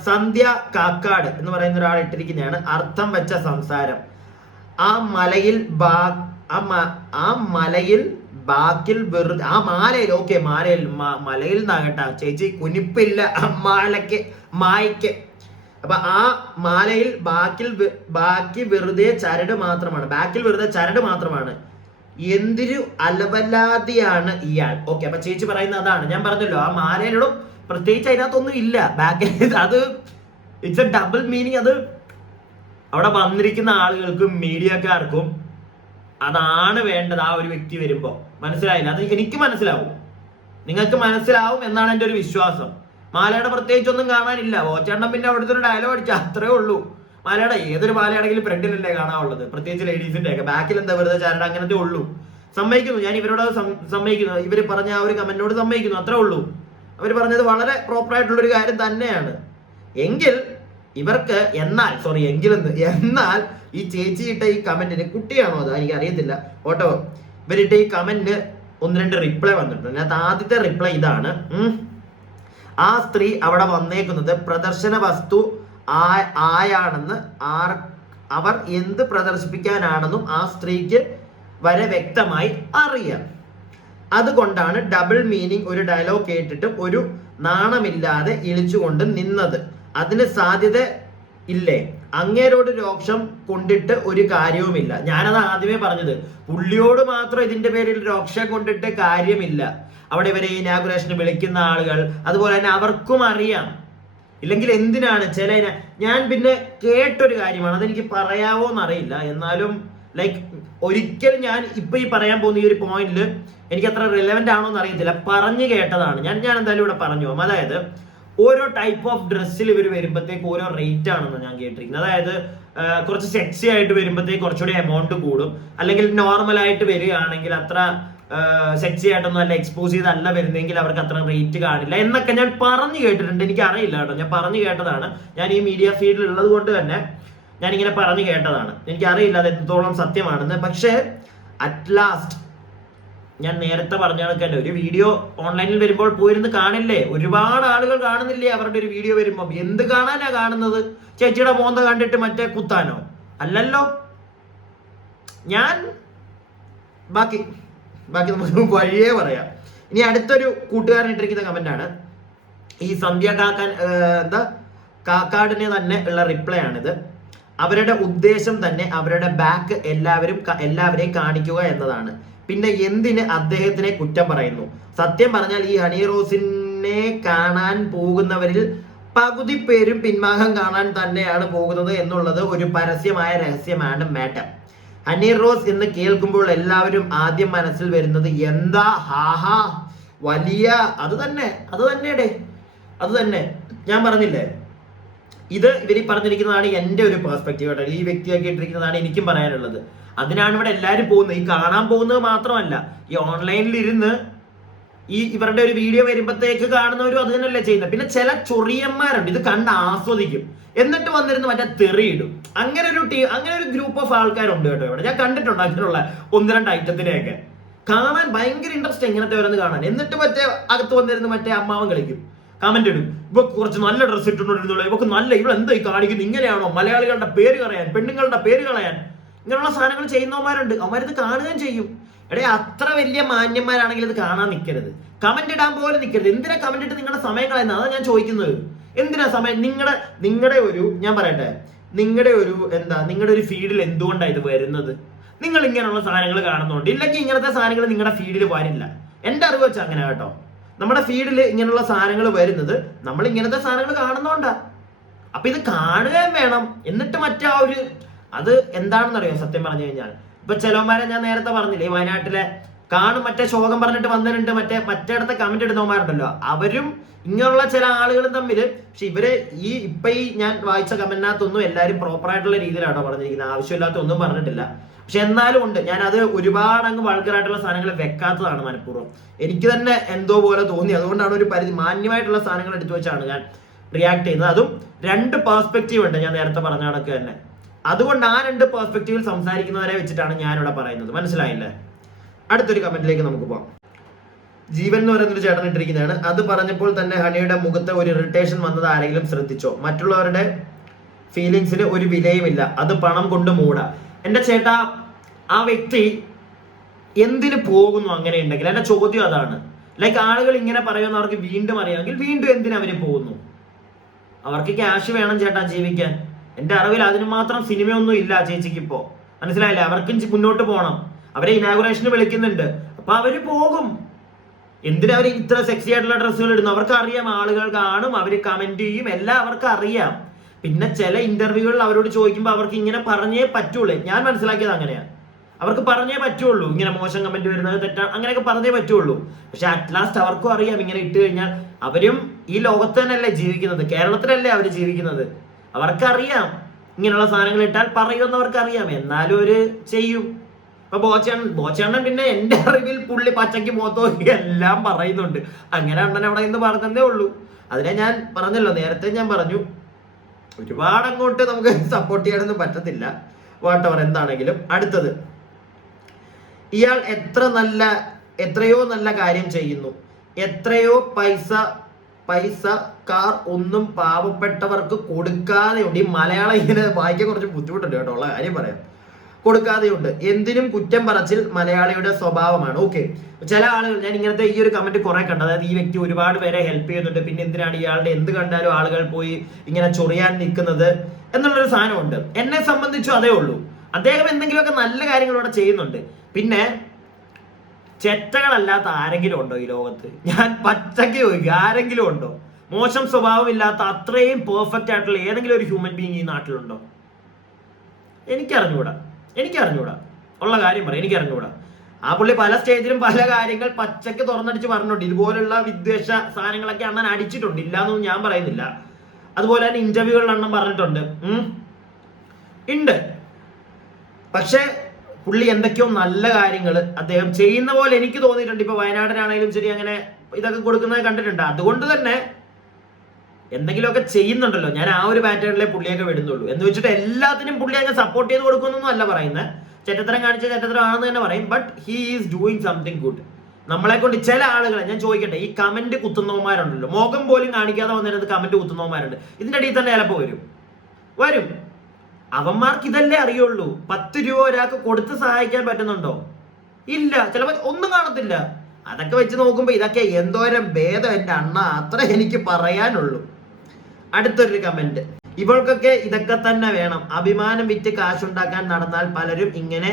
സന്ധ്യ കാക്കാട് എന്ന് പറയുന്ന ഒരാൾ ഇട്ടിരിക്കുന്നതാണ്. അർത്ഥം വെച്ച സംസാരം. ആ മലയിൽ ബാക്കിൽ വെറുതെ ആ മാലയിൽ, ഓക്കെ മലയിൽ നിന്നാകട്ടെ ചേച്ചി, കുനിപ്പില്ല മായ്ക്ക്. അപ്പൊ ആ മാലയിൽ ബാക്കി വെറുതെ ചരട് മാത്രമാണ്. എന്തൊരു അലവലാതിയാണ് ഇയാൾ. ഓക്കെ, അപ്പൊ ചേച്ചി പറയുന്നത് അതാണ്. ഞാൻ പറഞ്ഞല്ലോ, ആ മാലയിലും പ്രത്യേകിച്ച് അതിനകത്തൊന്നും ഇല്ല. ബാക്കിൽ അത് ഇറ്റ്സ് എ ഡബിൾ മീനിങ്. അത് അവിടെ വന്നിരിക്കുന്ന ആളുകൾക്കും മീഡിയക്കാർക്കും അതാണ് വേണ്ടത്. ആ ഒരു വ്യക്തി വരുമ്പോ മനസ്സിലായില്ല, അത് എനിക്ക് മനസ്സിലാവും, നിങ്ങൾക്ക് മനസ്സിലാവും എന്നാണ് എൻ്റെ ഒരു വിശ്വാസം. മാലയുടെ പ്രത്യേകിച്ചൊന്നും കാണാനില്ല. ഓച്ചേട്ടൻ പിന്നെ അവിടുത്തെ ഒരു ഡയലോഗ് അടിച്ച അത്രേ ഉള്ളൂ. മാലയുടെ ഏതൊരു മാലയാണെങ്കിലും ഫ്രണ്ടിലല്ലേ കാണാനുള്ളത്, പ്രത്യേകിച്ച് ലേഡീസിന്റെ ഒക്കെ. ബാക്കിൽ എന്താ വെറുതെ ചാരട അങ്ങനത്തെ ഉള്ളൂ. സമ്മതിക്കുന്നു, ഞാൻ ഇവരോട് സമ്മതിക്കുന്നു. ഇവര് പറഞ്ഞ ആ ഒരു കമന്റിനോട് സമ്മതിക്കുന്നു, അത്രേ ഉള്ളൂ. അവർ പറഞ്ഞത് വളരെ പ്രോപ്പർ ആയിട്ടുള്ള ഒരു കാര്യം തന്നെയാണ്. എങ്കിൽ ഇവർക്ക് എന്നാൽ ഈ ചേച്ചി ഇട്ട ഈ കമന്റിന്, കുട്ടിയാണോ അത് എനിക്ക് അറിയത്തില്ല ഓട്ടോ, ഇവരിട്ട ഈ കമന്റിന് 1-2 റിപ്ലൈ വന്നിട്ടുണ്ട്. അതിനകത്ത് ആദ്യത്തെ റിപ്ലൈ ഇതാണ്. ആ സ്ത്രീ അവിടെ വന്നേക്കുന്നത് പ്രദർശന വസ്തു ആയാണെന്ന്, അവർ എന്ത് പ്രദർശിപ്പിക്കാനാണെന്നും ആ സ്ത്രീക്ക് വരെ വ്യക്തമായി അറിയാം. അതുകൊണ്ടാണ് ഡബിൾ മീനിങ് ഒരു ഡയലോഗ് കേട്ടിട്ടും ഒരു നാണമില്ലാതെ ഇളിച്ചുകൊണ്ട് നിന്നത്. അതിന് സാധ്യത ഇല്ലേ? അങ്ങേരോട് രോക്ഷം കൊണ്ടിട്ട് ഒരു കാര്യവുമില്ല. ഞാനത് ആദ്യമേ പറഞ്ഞത്, പുള്ളിയോട് മാത്രം ഇതിന്റെ പേരിൽ രോക്ഷം കൊണ്ടിട്ട് കാര്യമില്ല. അവിടെ ഇവരെ ഇനാഗുറേഷന് വിളിക്കുന്ന ആളുകൾ, അതുപോലെ തന്നെ അവർക്കും അറിയാം. ഇല്ലെങ്കിൽ എന്തിനാണ് ഞാൻ പിന്നെ കേട്ടൊരു കാര്യമാണ്, അതെനിക്ക് പറയാവോന്ന് അറിയില്ല. എന്നാലും ഒരിക്കലും ഞാൻ ഇപ്പൊ ഈ പറയാൻ പോകുന്ന ഈ ഒരു പോയിന്റിൽ എനിക്ക് അത്ര റിലവന്റ് ആണോ എന്ന് അറിയത്തില്ല, പറഞ്ഞു കേട്ടതാണ്. ഞാൻ എന്തായാലും ഇവിടെ പറഞ്ഞു പോകും. അതായത് ഓരോ ടൈപ്പ് ഓഫ് ഡ്രസ്സിൽ ഇവർ വരുമ്പോഴത്തേക്ക് ഓരോ റേറ്റ് ആണെന്ന് ഞാൻ കേട്ടിരിക്കുന്നത്. അതായത് കുറച്ച് സെക്സി ആയിട്ട് വരുമ്പോഴത്തേക്ക് കുറച്ചുകൂടി എമൗണ്ട് കൂടും. അല്ലെങ്കിൽ നോർമൽ ആയിട്ട് വരികയാണെങ്കിൽ അത്ര സെക്സി ആയിട്ടൊന്നും അല്ല, എക്സ്പോസ് ചെയ്തല്ല വരുന്നെങ്കിൽ അവർക്ക് അത്ര റേറ്റ് കാണില്ല എന്നൊക്കെ ഞാൻ പറഞ്ഞു കേട്ടിട്ടുണ്ട്. എനിക്ക് അറിയില്ല കേട്ടോ, ഞാൻ പറഞ്ഞു കേട്ടതാണ്. ഞാൻ ഈ മീഡിയ ഫീൽഡിൽ ഉള്ളത് കൊണ്ട് തന്നെ ഞാനിങ്ങനെ പറഞ്ഞു കേട്ടതാണ്. എനിക്കറിയില്ല അത് എത്രത്തോളം സത്യമാണെന്ന്. പക്ഷേ അറ്റ് ലാസ്റ്റ് ഞാൻ നേരത്തെ പറഞ്ഞ കണക്കല്ലേ, ഒരു വീഡിയോ ഓൺലൈനിൽ വരുമ്പോൾ പോയിരുന്ന് കാണില്ലേ, ഒരുപാട് ആളുകൾ കാണുന്നില്ലേ അവരുടെ ഒരു വീഡിയോ വരുമ്പോൾ? എന്ത് കാണാനാ കാണുന്നത്? ചേച്ചിയുടെ മോന്ത കണ്ടിട്ട് മറ്റേ കുത്താനോ? അല്ലല്ലോ. ഞാൻ ബാക്കി നമുക്ക് വഴിയേ പറയാം. ഇനി അടുത്തൊരു കൂട്ടുകാരൻ ഇട്ടിരിക്കുന്ന കമന്റാണ്. ഈ സന്ധ്യ കാക്കാടിനെ തന്നെ ഉള്ള റിപ്ലൈ ആണിത്. അവരുടെ ഉദ്ദേശം തന്നെ അവരുടെ ബാക്ക് എല്ലാവരെയും കാണിക്കുക എന്നതാണ്. പിന്നെ എന്തിന് അദ്ദേഹത്തിനെ കുറ്റം പറയുന്നു? സത്യം പറഞ്ഞാൽ ഈ ഹണി റോസിനെ കാണാൻ പോകുന്നവരിൽ പകുതി പേരും പിൻഭാഗം കാണാൻ തന്നെയാണ് പോകുന്നത് എന്നുള്ളത് ഒരു പരസ്യമായ രഹസ്യമാണ് മാഡം. ഹണി റോസ് എന്ന് കേൾക്കുമ്പോൾ എല്ലാവരും ആദ്യം മനസ്സിൽ വരുന്നത് എന്താ, ഹാഹാ വലിയ അത് തന്നെ ഞാൻ പറഞ്ഞില്ലേ. ഇത് ഇവര് പറഞ്ഞിരിക്കുന്നതാണ് എൻ്റെ ഒരു പെർസ്പെക്റ്റീവ് കേട്ടോ. ഈ വ്യക്തിയൊക്കെ ഇട്ടിരിക്കുന്നതാണ് എനിക്കും പറയാനുള്ളത്. അതിനാണ് ഇവിടെ എല്ലാവരും പോകുന്നത്. ഈ കാണാൻ പോകുന്നത് മാത്രമല്ല, ഈ ഓൺലൈനിൽ ഇരുന്ന് ഈ ഇവരുടെ ഒരു വീഡിയോ വരുമ്പോഴത്തേക്ക് കാണുന്നവരും അത് തന്നെയല്ലേ ചെയ്യുന്നത്. പിന്നെ ചില ചൊറിയന്മാരുണ്ട്, ഇത് കണ്ട് ആസ്വദിക്കും, എന്നിട്ട് വന്നിരുന്ന് മറ്റേ തെറിയിടും. അങ്ങനെ ഒരു ഗ്രൂപ്പ് ഓഫ് ആൾക്കാരുണ്ട് കേട്ടോ ഇവിടെ. ഞാൻ കണ്ടിട്ടുണ്ട് അങ്ങനെയുള്ള 1-2 ഐറ്റത്തിനെയൊക്കെ. കാണാൻ ഭയങ്കര ഇൻട്രസ്റ്റ് ഇങ്ങനത്തെ ഓരോന്ന് കാണാൻ. എന്നിട്ട് മറ്റേ അകത്ത് വന്നിരുന്ന് മറ്റേ അമ്മാവൻ കളിക്കും, കമന്റ് ഇടും, ഇവക്ക് കുറച്ച് നല്ല ഡ്രസ്സ് ഇട്ടുകൊണ്ടിരുന്നുള്ള, ഇവക്ക് ഇവളെന്താ ഈ കാണിക്കുന്നത്, ഇങ്ങനെയാണോ മലയാളികളുടെ പേര് കളയാൻ, പെണ്ണുങ്ങളുടെ പേര് കളയാൻ, ഇങ്ങനെയുള്ള സാധനങ്ങൾ ചെയ്യുന്നവന്മാരുണ്ട്. അവന്മാരിത് കാണുകയും ചെയ്യും. അത്ര വലിയ മാന്യന്മാരാണെങ്കിൽ ഇത് കാണാൻ നിൽക്കരുത്, കമന്റ് ഇടാൻ പോലും നിൽക്കരുത്. എന്തിനാ കമന്റ് ഇട്ട് നിങ്ങളുടെ സമയം കളയുന്നത്? അതാ ഞാൻ ചോദിക്കുന്നത്. എന്തിനാ സമയം? നിങ്ങളുടെ ഒരു ഞാൻ പറയട്ടെ, നിങ്ങളുടെ ഒരു ഫീഡിൽ എന്തുകൊണ്ടാണ് ഇത് വരുന്നത്? നിങ്ങൾ ഇങ്ങനെയുള്ള സാധനങ്ങൾ കാണുന്നുണ്ട്, ഇല്ലെങ്കിൽ ഇങ്ങനത്തെ സാധനങ്ങൾ നിങ്ങളുടെ ഫീഡിൽ വരില്ല. എൻ്റെ അറിവ് വെച്ചാൽ അങ്ങനെ കേട്ടോ. നമ്മുടെ ഫീഡിൽ ഇങ്ങനെയുള്ള സാധനങ്ങൾ വരുന്നത് നമ്മൾ ഇങ്ങനത്തെ സാധനങ്ങൾ കാണുന്നോണ്ടാ. അപ്പൊ ഇത് കാണുകയും വേണം. എന്നിട്ട് അത് എന്താണെന്നറിയോ സത്യം പറഞ്ഞു കഴിഞ്ഞാൽ, ഇപ്പൊ ചിലവന്മാരെ ഞാൻ നേരത്തെ പറഞ്ഞില്ലേ, വയനാട്ടിലെ കാണും മറ്റേ ശോകം പറഞ്ഞിട്ട് വന്നിട്ടുണ്ട്, മറ്റേടത്തെ കമന്റ് ഇടുന്നവന്മാരുണ്ടല്ലോ, അവരും ഇങ്ങനെയുള്ള ചില ആളുകളും തമ്മിൽ. പക്ഷെ ഇവര് ഞാൻ വായിച്ച കമന്റിനകത്തൊന്നും എല്ലാവരും പ്രോപ്പർ ആയിട്ടുള്ള രീതിയിലാണോ പറഞ്ഞിരിക്കുന്നത്, ആവശ്യമില്ലാത്ത ഒന്നും പറഞ്ഞിട്ടില്ല. പക്ഷെ എന്നാലും ഉണ്ട്, ഞാൻ അത് ഒരുപാട് അങ്ങ് വൾഗറായിട്ടുള്ള സാധനങ്ങൾ വെക്കാത്തതാണ് മനഃപൂർവ്വം. എനിക്ക് തന്നെ എന്തോ പോലെ തോന്നി. അതുകൊണ്ടാണ് ഒരു പരിധി മാന്യമായിട്ടുള്ള സാധനങ്ങൾ എടുത്തു വെച്ചാണ് ഞാൻ റിയാക്ട് ചെയ്യുന്നത്. അതും 2 പെർസ്പെക്റ്റീവ് ഉണ്ട്, ഞാൻ നേരത്തെ പറഞ്ഞ കണക്ക് തന്നെ. അതുകൊണ്ട് ആ 2 പെർസ്പെക്റ്റീവിൽ സംസാരിക്കുന്നവരെ വെച്ചിട്ടാണ് ഞാനിവിടെ പറയുന്നത്. മനസ്സിലായില്ലേ? അടുത്തൊരു കമന്റിലേക്ക് നമുക്ക് പോകാം. ജീവൻ എന്ന് പറയുന്നൊരു ചേട്ടൻ ഇട്ടിരിക്കുന്നതാണ്. അത് പറഞ്ഞപ്പോൾ തന്നെ ഹണിയുടെ മുഖത്ത് ഒരു ഇറിറ്റേഷൻ വന്നത് ആരെങ്കിലും ശ്രദ്ധിച്ചോ? മറ്റുള്ളവരുടെ ഫീലിങ്സിന് ഒരു വിലയുമില്ല, അത് പണം കൊണ്ട് മൂടാ. എന്റെ ചേട്ടാ, ആ വ്യക്തി എന്തിനു പോകുന്നു അങ്ങനെ ഉണ്ടെങ്കിൽ? എന്റെ ചോദ്യം അതാണ്. ലൈക്ക് ആളുകൾ ഇങ്ങനെ പറയുമെന്ന് അവർക്ക് വീണ്ടും അറിയാമെങ്കിൽ വീണ്ടും എന്തിനു അവര് പോകുന്നു? അവർക്ക് ക്യാഷ് വേണം ചേട്ടാ ജീവിക്കാൻ. എന്റെ അറിവിൽ അതിന് മാത്രം സിനിമയൊന്നും ഇല്ല ചേച്ചിക്ക് ഇപ്പോ. മനസ്സിലായില്ലേ? അവർക്കും മുന്നോട്ട് പോകണം. അവരെ ഇനാഗുറേഷന് വിളിക്കുന്നുണ്ട്, അപ്പൊ അവര് പോകും. എന്തിനാ അവർ ഇത്ര സെക്സി ആയിട്ടുള്ള ഡ്രസ്സുകൾ ഇടുന്നു? അവർക്ക് അറിയാം, ആളുകൾ കാണും, അവര് കമന്റ് ചെയ്യും, എല്ലാം അവർക്ക് അറിയാം. പിന്നെ ചില ഇന്റർവ്യൂകളിൽ അവരോട് ചോദിക്കുമ്പോൾ അവർക്ക് ഇങ്ങനെ പറഞ്ഞേ പറ്റുള്ളൂ. ഞാൻ മനസ്സിലാക്കിയത് അങ്ങനെയാണ്. അവർക്ക് പറഞ്ഞേ പറ്റുള്ളൂ, ഇങ്ങനെ മോശം കമന്റ് വരുന്നത് തെറ്റാണ്, അങ്ങനെയൊക്കെ പറഞ്ഞേ പറ്റുള്ളൂ. പക്ഷെ അറ്റ് ലാസ്റ്റ് അവർക്കും അറിയാം, ഇങ്ങനെ ഇട്ട് കഴിഞ്ഞാൽ അവരും ഈ ലോകത്ത് തന്നെയല്ലേ ജീവിക്കുന്നത്, കേരളത്തിലല്ലേ അവർ ജീവിക്കുന്നത്. അവർക്കറിയാം ഇങ്ങനെയുള്ള സാധനങ്ങൾ ഇട്ടാൽ പറയുമെന്ന് അവർക്കറിയാം. എന്നാലും അവര് ചെയ്യും. അപ്പൊ ബോച്ചണ്ണൻ പിന്നെ എന്റെ അറിവിൽ പുള്ളി പച്ചയ്ക്ക് പോത്തോ എല്ലാം പറയുന്നുണ്ട്. അങ്ങനെ അണ്ണൻ അവിടെ നിന്ന് പറഞ്ഞതേ ഉള്ളൂ. അതിനെ ഞാൻ പറഞ്ഞല്ലോ, നേരത്തെ ഞാൻ പറഞ്ഞു, ഒരുപാട് അങ്ങോട്ട് നമുക്ക് സപ്പോർട്ട് ചെയ്യാനൊന്നും പറ്റത്തില്ല. വാട്ടവർ എന്താണെങ്കിലും. അടുത്തത്, ഇയാൾ എത്രയോ നല്ല കാര്യം ചെയ്യുന്നു, എത്രയോ പൈസ കാർ ഒന്നും പാവപ്പെട്ടവർക്ക് കൊടുക്കാതെയുണ്ട്. ഈ മലയാളം ഇങ്ങനെ വായിക്കാൻ കുറച്ച് ബുദ്ധിമുട്ടുണ്ട് കേട്ടോ, ഉള്ള കാര്യം പറയാം. കൊടുക്കാതെയുണ്ട്. എന്തിനും കുറ്റം പറച്ചിൽ മലയാളിയുടെ സ്വഭാവമാണ്. ഓക്കെ, ചില ആളുകൾ, ഞാൻ ഇങ്ങനത്തെ ഈ ഒരു കമന്റ് കുറെ കണ്ടു. അതായത് ഈ വ്യക്തി ഒരുപാട് പേരെ ഹെൽപ്പ് ചെയ്യുന്നുണ്ട്, പിന്നെ എന്തിനാണ് ഇയാളുടെ എന്ത് കണ്ടാലും ആളുകൾ പോയി ഇങ്ങനെ ചൊറിയാൻ നിൽക്കുന്നത് എന്നുള്ളൊരു സാധനമുണ്ട്. എന്നെ സംബന്ധിച്ചും അതേ ഉള്ളൂ. അദ്ദേഹം എന്തെങ്കിലുമൊക്കെ നല്ല കാര്യങ്ങൾ ഇവിടെ ചെയ്യുന്നുണ്ട്. പിന്നെ ചെറ്റകളല്ലാത്ത ആരെങ്കിലും ഉണ്ടോ ഈ ലോകത്ത്? ഞാൻ പച്ചയ്ക്ക് ചോദിക്കും, ആരെങ്കിലും ഉണ്ടോ? മോശം സ്വഭാവം ഇല്ലാത്ത അത്രയും പെർഫെക്റ്റ് ആയിട്ടുള്ള ഏതെങ്കിലും ഒരു ഹ്യൂമൻ ബീങ് ഈ നാട്ടിലുണ്ടോ? എനിക്കറിഞ്ഞൂടാ. ഉള്ള കാര്യം പറയാം, എനിക്കറിഞ്ഞൂടാ. ആ പുള്ളി പല സ്റ്റേജിലും പല കാര്യങ്ങൾ പച്ചയ്ക്ക് തുറന്നടിച്ച് പറഞ്ഞിട്ടുണ്ട്. ഇതുപോലുള്ള വിദ്വേഷ സാധനങ്ങളൊക്കെ അണ്ണൻ അടിച്ചിട്ടുണ്ട്, ഇല്ലാന്നൊന്നും ഞാൻ പറയുന്നില്ല. അതുപോലെ തന്നെ ഇന്റർവ്യൂകളിൽ അണ്ണൻ പറഞ്ഞിട്ടുണ്ട് ഉണ്ട്. പക്ഷെ പുള്ളി എന്തൊക്കെയോ നല്ല കാര്യങ്ങൾ അദ്ദേഹം ചെയ്യുന്ന പോലെ എനിക്ക് തോന്നിയിട്ടുണ്ട്. ഇപ്പൊ വയനാടിനാണെങ്കിലും ശരി, അങ്ങനെ ഇതൊക്കെ കൊടുക്കുന്നത് കണ്ടിട്ടുണ്ട്. അതുകൊണ്ട് തന്നെ എന്തെങ്കിലുമൊക്കെ ചെയ്യുന്നുണ്ടല്ലോ. ഞാൻ ആ ഒരു പാറ്റേണിലെ പുള്ളിയൊക്കെ വിടുന്നുള്ളൂ. എന്ന് വെച്ചിട്ട് എല്ലാത്തിനും പുള്ളി അങ്ങ് സപ്പോർട്ട് ചെയ്ത് കൊടുക്കുന്നൊന്നും അല്ല പറയുന്നത്. ചെറ്റത്തരം കാണിച്ച ചെറ്റത്തരം ആണെന്ന് തന്നെ പറയും. But he is doing something good. നമ്മളെ കൊണ്ട് ചില ആളുകളെ ഞാൻ ചോദിക്കട്ടെ, ഈ കമന്റ് കുത്തുന്നവന്മാരുണ്ടല്ലോ, മുഖം പോലും കാണിക്കാതെ വന്നിരുന്നത് കമന്റ് കുത്തുന്നവന്മാരുണ്ട്. ഇതിന്റെ അടിയിൽ തന്നെ ചിലപ്പോൾ വരും. അവന്മാർക്ക് ഇതല്ലേ അറിയുള്ളൂ. 10 രൂപ ഒരാൾക്ക് കൊടുത്ത് സഹായിക്കാൻ പറ്റുന്നുണ്ടോ? ഇല്ല. ചിലപ്പോൾ ഒന്നും കാണത്തില്ല. അതൊക്കെ വെച്ച് നോക്കുമ്പോ ഇതൊക്കെ എന്തോരം ഭേദം എന്റെ അണ്ണ, അത്ര എനിക്ക് പറയാനുള്ളൂ. അടുത്തൊരു കമന്റ്, ഇവൾക്കൊക്കെ ഇതൊക്കെ തന്നെ വേണം. അഭിമാനം വിറ്റ് കാശുണ്ടാക്കാൻ നടന്നാൽ പലരും ഇങ്ങനെ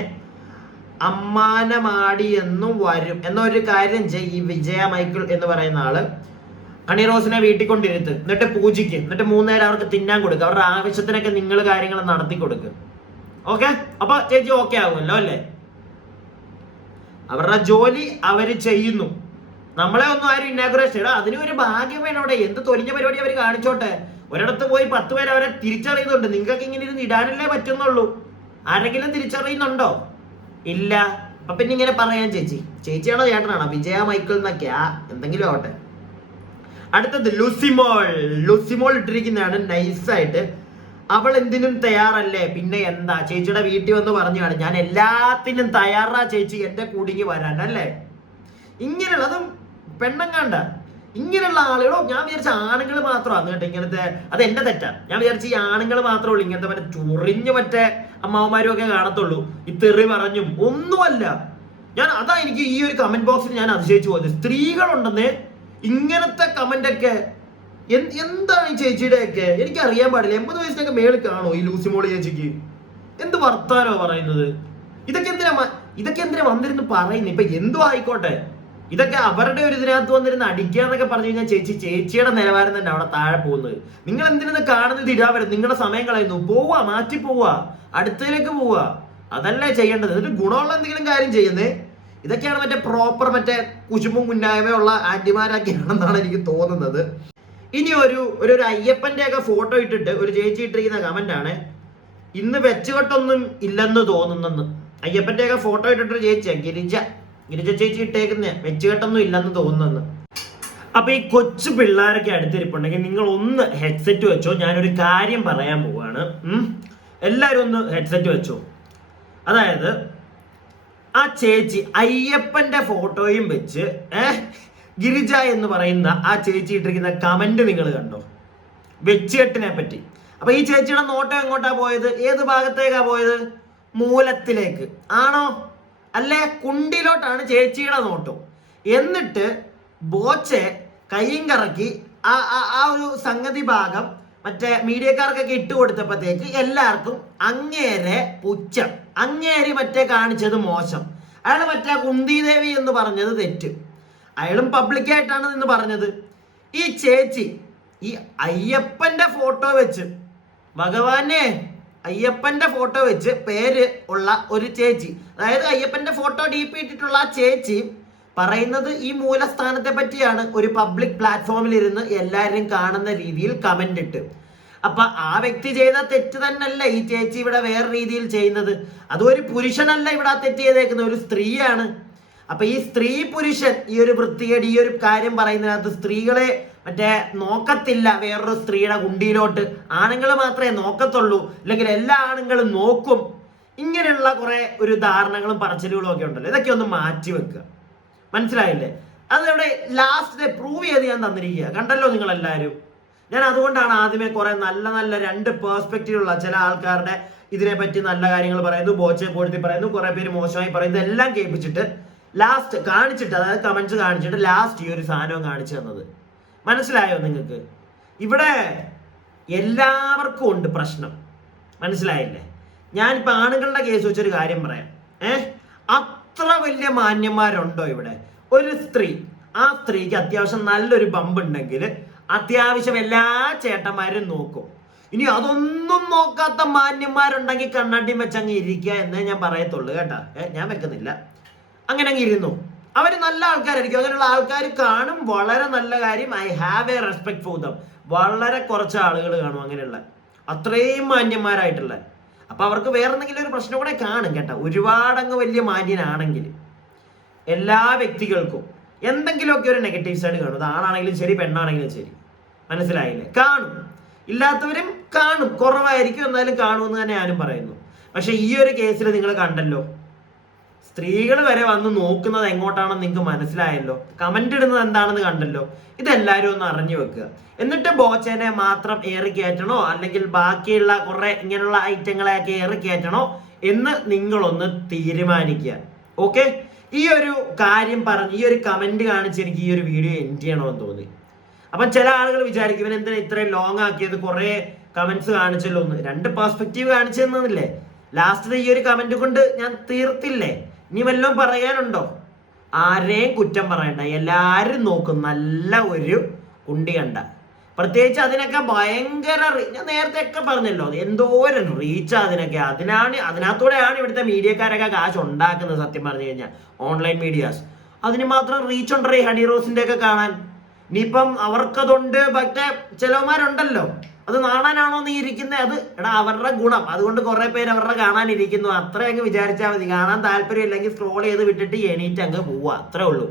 അമ്മാനമാടി എന്നും വരും. എന്നൊരു കാര്യം ഈ വിജയ മൈക്കിൾ എന്ന് പറയുന്ന ആള് ഹണി റോസിനെ വീട്ടിൽ കൊണ്ടിരുത്ത്, എന്നിട്ട് പൂജിക്ക്, എന്നിട്ട് 3 നേരം അവർക്ക് തിന്നാൻ കൊടുക്കുക. അവരുടെ ആവശ്യത്തിനൊക്കെ നിങ്ങൾ കാര്യങ്ങൾ നടത്തി കൊടുക്കുക. ഓക്കെ, അപ്പൊ ചേച്ചി ഓക്കെ ആകുമല്ലോ അല്ലേ? അവരുടെ ജോലി അവര് ചെയ്യുന്നു. നമ്മളെ ഒന്നും ആരും ഇന്നാഗുറേഷൻ ഇടാ, അതിനും ഒരു ഭാഗ്യം വേണം. അവിടെ എന്ത് തൊലിഞ്ഞ പരിപാടി അവർ കാണിച്ചോട്ടെ. ഒരിടത്ത് പോയി 10 പേര് അവരെ തിരിച്ചറിയുന്നുണ്ട്. നിങ്ങൾക്ക് ഇങ്ങനെ ഇരുന്ന് ഇടാനല്ലേ പറ്റുന്നുള്ളൂ. ആരെങ്കിലും തിരിച്ചറിയുന്നുണ്ടോ? ഇല്ല. അപ്പൊ പിന്നെ ഇങ്ങനെ പറയാൻ ചേച്ചിയാണോ ചേട്ടനാണോ? വിജയ മൈക്കിൾ എന്നൊക്കെയാ, എന്തെങ്കിലും ആവട്ടെ. അടുത്തത് ലുസിമോൾ ഇട്ടിരിക്കുന്നതാണ് നൈസായിട്ട്. അവൾ എന്തിനും തയ്യാറല്ലേ, പിന്നെ എന്താ? ചേച്ചിയുടെ വീട്ടിൽ വന്ന് പറഞ്ഞാണ്, ഞാൻ എല്ലാത്തിനും തയ്യാറാ ചേച്ചി, എന്റെ കൂടിങ്ങി വരാൻ അല്ലേ? ഇങ്ങനെയുള്ളതും പെണ്ണങ്ങാണ്ട ഇങ്ങനെയുള്ള ആളുകളോ. ഞാൻ വിചാരിച്ച ആണുങ്ങൾ മാത്രമാണ് കേട്ടോ ഇങ്ങനത്തെ. അത് എന്റെ തെറ്റാ. ഞാൻ വിചാരിച്ച ഈ ആണുങ്ങൾ മാത്രമേ ഉള്ളൂ ഇങ്ങനത്തെ മറ്റേ ചൊറിഞ്ഞ് മറ്റേ അമ്മാവന്മാരും ഒക്കെ കാണത്തുള്ളൂ. ഈ തെറി പറഞ്ഞും ഒന്നുമല്ല. അതാ എനിക്ക് ഈ ഒരു കമന്റ് ബോക്സിൽ ഞാൻ അതിശയിച്ചു പോയത്. സ്ത്രീകളുണ്ടെന്ന് ഇങ്ങനത്തെ കമന്റ് ഒക്കെ എന്താണ് ഈ ചേച്ചിയുടെ ഒക്കെ എനിക്ക് അറിയാൻ പാടില്ല. 80 വയസ്സിനൊക്കെ മേളിൽ കാണോ ഈ ലൂസിമോള് ചേച്ചിക്ക്? എന്ത് വർത്താനോ പറയുന്നത്? ഇതൊക്കെ എന്തിനാ വന്നിരുന്ന് പറയുന്നത്? ഇപ്പൊ എന്തോ ആയിക്കോട്ടെ, ഇതൊക്കെ അവരുടെ ഒരു ഇതിനകത്ത് വന്നിരുന്ന് അടിക്കുക എന്നൊക്കെ പറഞ്ഞു കഴിഞ്ഞാൽ ചേച്ചിയുടെ നിലവാരം തന്നെ അവിടെ താഴെ പോകുന്നത്. നിങ്ങൾ എന്തിനു കാണുന്നത് ഇടാവരും? നിങ്ങളുടെ സമയം കളയുന്നു. മാറ്റി പോവാ, അടുത്തതിലേക്ക് പോവാ. അതല്ലേ ചെയ്യേണ്ടത്. എന്നിട്ട് ഗുണമുള്ള എന്തെങ്കിലും കാര്യം ചെയ്യുന്നേ. ഇതൊക്കെയാണ് മറ്റേ പ്രോപ്പർ മറ്റേ കുശുമ്പും കുന്നായ്മയുള്ള ആന്റിമാരൊക്കെയാണെന്നാണ് എനിക്ക് തോന്നുന്നത്. ഇനി ഒരു അയ്യപ്പന്റെ ഒക്കെ ഫോട്ടോ ഇട്ടിട്ട് ഒരു ചേച്ചി ഇട്ടിരിക്കുന്ന കമന്റ് ആണ്, ഇന്ന് വെച്ചുകെട്ടൊന്നും ഇല്ലെന്ന് തോന്നുന്നെന്ന്. അയ്യപ്പന്റെ ഒക്കെ ഫോട്ടോ ഇട്ടിട്ടൊരു ചേച്ചിയാ ഗിരിജ ചേച്ചി ഇട്ടേക്കുന്ന വെച്ചുകെട്ടൊന്നും ഇല്ലെന്ന് തോന്നുന്നെന്ന്. അപ്പൊ ഈ കൊച്ചു പിള്ളേരൊക്കെ അടുത്തിരിപ്പുണ്ടെങ്കിൽ നിങ്ങൾ ഒന്ന് ഹെഡ്സെറ്റ് വെച്ചോ. ഞാനൊരു കാര്യം പറയാൻ പോവാണ്. എല്ലാരും ഒന്ന് ഹെഡ്സെറ്റ് വെച്ചോ. അതായത് ആ ചേച്ചി അയ്യപ്പന്റെ ഫോട്ടോയും വെച്ച് ഗിരിജ എന്ന് പറയുന്ന ആ ചേച്ചി ഇട്ടിരിക്കുന്ന കമന്റ് നിങ്ങൾ കണ്ടോ? വെച്ചുകെട്ടിനെ പറ്റി. അപ്പൊ ഈ ചേച്ചിയുടെ നോട്ടം എങ്ങോട്ടാ പോയത്? ഏത് ഭാഗത്തേക്കാ പോയത്? മൂലത്തിലേക്ക് ആണോ? അല്ലേ കുണ്ടിലോട്ടാണ് ചേച്ചിയുടെ നോട്ടം. എന്നിട്ട് ബോച്ചെ കയ്യും കറക്കി ആ ഒരു സംഗതി ഭാഗം മറ്റേ മീഡിയക്കാർക്കൊക്കെ ഇട്ട് കൊടുത്തപ്പോഴത്തേക്ക് എല്ലാവർക്കും അങ്ങേരെ പുച്ഛം. അങ്ങേരി മറ്റേ കാണിച്ചത് മോശം. അയാൾ മറ്റേ കുന്തിദേവി എന്ന് പറഞ്ഞത് തെറ്റ്. അയാളും പബ്ലിക്കായിട്ടാണ് നിന്ന് പറഞ്ഞത്. ഈ ചേച്ചി ഈ അയ്യപ്പന്റെ ഫോട്ടോ വെച്ച്, ഭഗവാനെ അയ്യപ്പന്റെ ഫോട്ടോ വെച്ച് പേര് ഉള്ള ഒരു ചേച്ചി, അതായത് അയ്യപ്പന്റെ ഫോട്ടോ DP ഇട്ടിട്ടുള്ള ആ ചേച്ചി പറയുന്നത് ഈ മൂലസ്ഥാനത്തെ പറ്റിയാണ്. ഒരു പബ്ലിക് പ്ലാറ്റ്ഫോമിൽ ഇരുന്ന് എല്ലാവരും കാണുന്ന രീതിയിൽ കമന്റ് ഇട്ട്. അപ്പൊ ആ വ്യക്തി ചെയ്ത തെറ്റ് തന്നെയല്ല ഈ ചേച്ചി ഇവിടെ വേറെ രീതിയിൽ ചെയ്യുന്നത്. അതും ഒരു പുരുഷനല്ല ഇവിടെ ആ തെറ്റ് ചെയ്തേക്കുന്നത്, ഒരു സ്ത്രീയാണ്. അപ്പൊ ഈ സ്ത്രീ പുരുഷൻ ഈ ഒരു വൃത്തികേട് ഈ ഒരു കാര്യം പറയുന്നതിനകത്ത് സ്ത്രീകളെ മറ്റേ നോക്കത്തില്ല. വേറൊരു സ്ത്രീയുടെ കുണ്ടിയിലോട്ട് ആണുങ്ങൾ മാത്രമേ നോക്കത്തുള്ളൂ, അല്ലെങ്കിൽ എല്ലാ ആണുങ്ങളും നോക്കും. ഇങ്ങനെയുള്ള കുറെ ഒരു ധാരണകളും പറച്ചിലുകളും ഒക്കെ ഉണ്ടല്ലോ. ഇതൊക്കെ ഒന്ന് മാറ്റി വെക്കുക. മനസ്സിലായില്ലേ? അതിവിടെ ലാസ്റ്റ് പ്രൂവ് ചെയ്ത് ഞാൻ തന്നിരിക്കുക. കണ്ടല്ലോ നിങ്ങൾ എല്ലാവരും. ഞാൻ അതുകൊണ്ടാണ് ആദ്യമേ കുറെ നല്ല രണ്ട് പേഴ്സ്പെക്റ്റീവുള്ള ചില ആൾക്കാരുടെ ഇതിനെപ്പറ്റി നല്ല കാര്യങ്ങൾ പറയുന്നു, ബോച്ചെ പോഴ്ത്തി പറയുന്നു, കുറെ പേര് മോശമായി പറയുന്നു, എല്ലാം കേൾപ്പിച്ചിട്ട് ലാസ്റ്റ് കാണിച്ചിട്ട്, അതായത് കമന്റ്സ് കാണിച്ചിട്ട് ലാസ്റ്റ് ഈ ഒരു സാധനവും കാണിച്ചു തന്നത്. മനസ്സിലായോ നിങ്ങൾക്ക്? ഇവിടെ എല്ലാവർക്കും ഉണ്ട് പ്രശ്നം. മനസ്സിലായില്ലേ? ഞാനിപ്പോ ആണുങ്ങളുടെ കേസ് വെച്ചൊരു കാര്യം പറയാം. അത്ര വലിയ മാന്യന്മാരുണ്ടോ ഇവിടെ? ഒരു സ്ത്രീ, ആ സ്ത്രീക്ക് അത്യാവശ്യം നല്ലൊരു ബമ്പ് ഉണ്ടെങ്കിൽ അത്യാവശ്യം എല്ലാ ചേട്ടന്മാരും നോക്കും. ഇനി അതൊന്നും നോക്കാത്ത മാന്യന്മാരുണ്ടെങ്കിൽ കണ്ണാട്ടിയും വെച്ചങ്ങ് ഇരിക്കുക എന്നേ ഞാൻ പറയത്തുള്ളൂ കേട്ടാ. ഞാൻ വെക്കുന്നില്ല. അങ്ങനെ അങ്ങ് ഇരുന്നു. അവർ നല്ല ആൾക്കാരായിരിക്കും. അങ്ങനെയുള്ള ആൾക്കാർ കാണും, വളരെ നല്ല കാര്യം. I have A respect for them. വളരെ കുറച്ച് ആളുകൾ കാണും അങ്ങനെയുള്ള, അത്രയും മാന്യന്മാരായിട്ടുള്ള. അപ്പൊ അവർക്ക് വേറെ എന്തെങ്കിലും ഒരു പ്രശ്നം കൂടെ കാണും കേട്ടോ. ഒരുപാടങ്ങ് വലിയ മാന്യനാണെങ്കിൽ എല്ലാ വ്യക്തികൾക്കും എന്തെങ്കിലുമൊക്കെ ഒരു നെഗറ്റീവ് സൈഡ് കാണും. അത് ആണാണെങ്കിലും ശരി, പെണ്ണാണെങ്കിലും ശരി. മനസ്സിലായില്ലേ? കാണും. ഇല്ലാത്തവരും കാണും, കുറവായിരിക്കും, എന്നാലും കാണുമെന്ന് തന്നെ ഞാനും പറയുന്നു. പക്ഷെ ഈ ഒരു കേസിൽ നിങ്ങൾ കണ്ടല്ലോ, സ്ത്രീകൾ വരെ വന്ന് നോക്കുന്നത് എങ്ങോട്ടാണെന്ന് നിങ്ങൾക്ക് മനസ്സിലായല്ലോ. കമന്റ് ഇടുന്നത് എന്താണെന്ന് കണ്ടല്ലോ. ഇതെല്ലാവരും ഒന്ന് അറിഞ്ഞു വെക്കുക. എന്നിട്ട് ബോച്ചനെ മാത്രം ഏറി കയറ്റണോ അല്ലെങ്കിൽ ബാക്കിയുള്ള കുറെ ഇങ്ങനെയുള്ള ഐറ്റങ്ങളെയൊക്കെ ഏറി കയറ്റണോ എന്ന് നിങ്ങളൊന്ന് തീരുമാനിക്കുക. ഓക്കെ? ഈ ഒരു കാര്യം പറഞ്ഞ് ഈ ഒരു കമന്റ് കാണിച്ച് എനിക്ക് ഈ ഒരു വീഡിയോ എൻഡ് ചെയ്യണമെന്ന് തോന്നി. അപ്പൊ ചില ആളുകൾ വിചാരിക്കും ഇവൻ എന്തിനാ ഇത്രയും ലോങ് ആക്കിയത്, കുറെ കമന്റ്സ് കാണിച്ചല്ലോ എന്ന്. രണ്ട് പെർസ്പെക്റ്റീവ് കാണിച്ചു തന്നില്ലേ? ലാസ്റ്റ് ഈ ഒരു കമന്റ് കൊണ്ട് ഞാൻ തീർത്തില്ലേ? ഇനി വല്ലതും പറയാനുണ്ടോ? ആരെയും കുറ്റം പറയണ്ട. എല്ലാരും നോക്കും നല്ല ഒരു കുണ്ടി കണ്ട. പ്രത്യേകിച്ച് അതിനൊക്കെ ഭയങ്കര ഞാൻ നേരത്തെ ഒക്കെ പറഞ്ഞല്ലോ, എന്തോരം റീച്ച് അതിനൊക്കെ. അതിനകത്തൂടെയാണ് ഇവിടുത്തെ മീഡിയക്കാരൊക്കെ കാശ് ഉണ്ടാക്കുന്നത്. സത്യം പറഞ്ഞു കഴിഞ്ഞാൽ ഓൺലൈൻ മീഡിയാസ് അതിന് മാത്രം റീച്ച് ഉണ്ടോ ഈ ഹണി റോസിന്റെ ഒക്കെ കാണാൻ. ഇനിയിപ്പം അവർക്കതുണ്ട്. പക്ഷേ ചിലവന്മാരുണ്ടല്ലോ, അത് കാണാനാണോ നീ ഇരിക്കുന്നത്? അത് എടാ അവരുടെ ഗുണം. അതുകൊണ്ട് കുറെ പേര് അവരുടെ കാണാനിരിക്കുന്നു. അത്ര അങ്ങ് വിചാരിച്ചാൽ മതി. കാണാൻ താല്പര്യം ഇല്ലെങ്കിൽ സ്ക്രോൾ ചെയ്ത് വിട്ടിട്ട് എണീറ്റ് അങ്ങ് പോവാ. അത്രേ ഉള്ളൂ.